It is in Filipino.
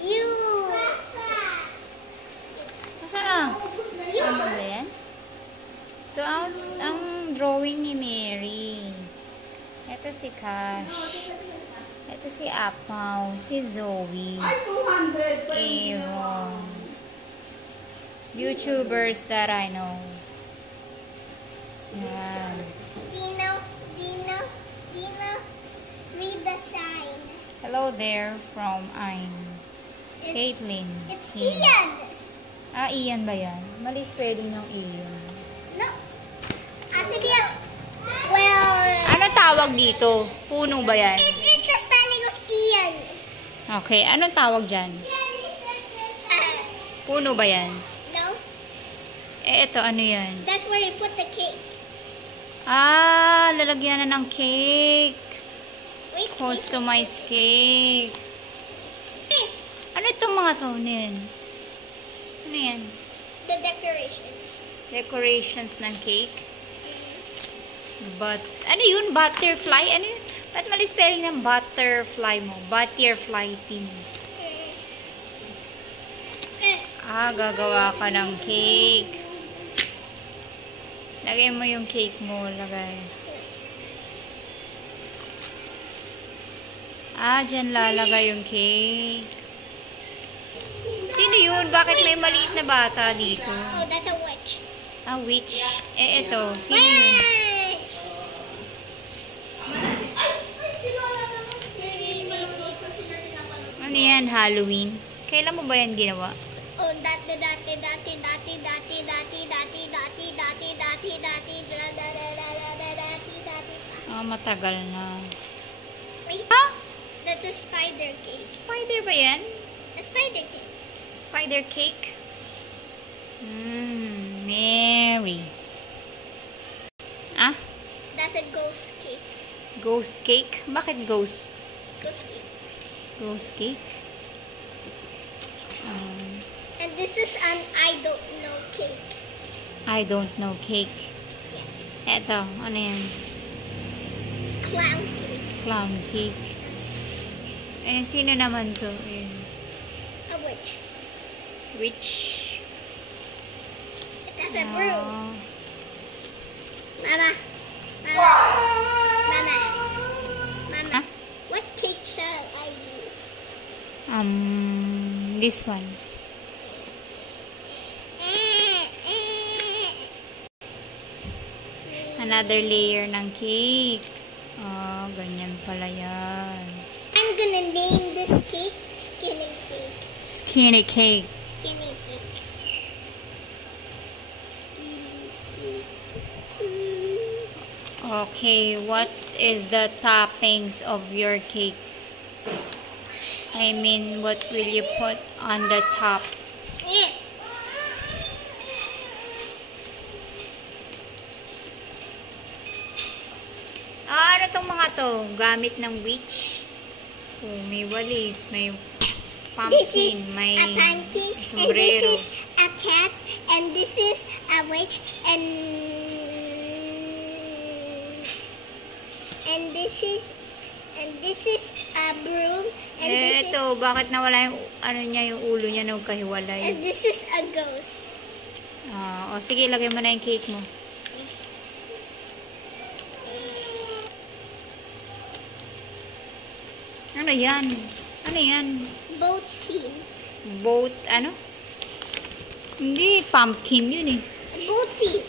You. Nasaan na? Ano ba yan? Ito ang drawing ni Mary. Ito si Cash. Ito si Apaw. Si Zoe. Aaron. YouTubers that I know. Yan. Dino. Read the sign. Hello there from Caitlin. It's Ian. Ian ba yan? Mali spelling ng Ian. No. Ate Bia. Well. Anong tawag dito? Puno ba yan? It's the spelling of Ian. Okay. Anong tawag dyan? Puno ba yan? No. Ito ano yan? That's where you put the cake. Lalagyan na ng cake. Wait. Customized cake. Ano itong mga to? Ano yan? Ano yan? The decorations. Decorations ng cake. But, ano yun? Butterfly? Ano yun? Ba't mali spelling ng butterfly mo? Butterfly team. Gagawa ka ng cake. Lagay mo yung cake mo. Lagay. Dyan lalagay yung cake. Sino yun? Bakit may maliit na bata dito? Oh, that's a witch. Witch? Ito. Sino yun? Ano yan? Halloween? Kailan mo ba yan ginawa? Oh, dati. Matagal na. Wait. That's a spider cake. Spider ba yan? A spider cake. Spider cake? Mary. That's a ghost cake. Ghost cake? Bakit ghost? Ghost cake. Ghost cake? And this is an I don't know cake. I don't know cake. Yeah. Eto, ano yan? Clown cake. Clown cake. Sino naman to? A witch. Witch. It has a broom. Mama. Huh? What cake shall I use? This one. Another layer ng cake. Ganyan pala yan. I'm gonna name this cake Skinny Cake. Skinny cake. Skinny cake. Skinny cake. Okay, what is the toppings of your cake? I mean, what will you put on the top? Yeah. Ano tong mga to? Gamit ng witch? May walis, may This is pumpkin, may a pancake, and sombrero. this is a cat, and this is a witch, and this is a broom, and this is Ito, bakit nawala yung yung ulo niya nung kahiwalay? and this is a ghost. Sige, lagay mo na yung cake mo. Ano yan? Ano yan? Boat team. Boat, ano? Hindi, pumpkin yun eh. Boat team.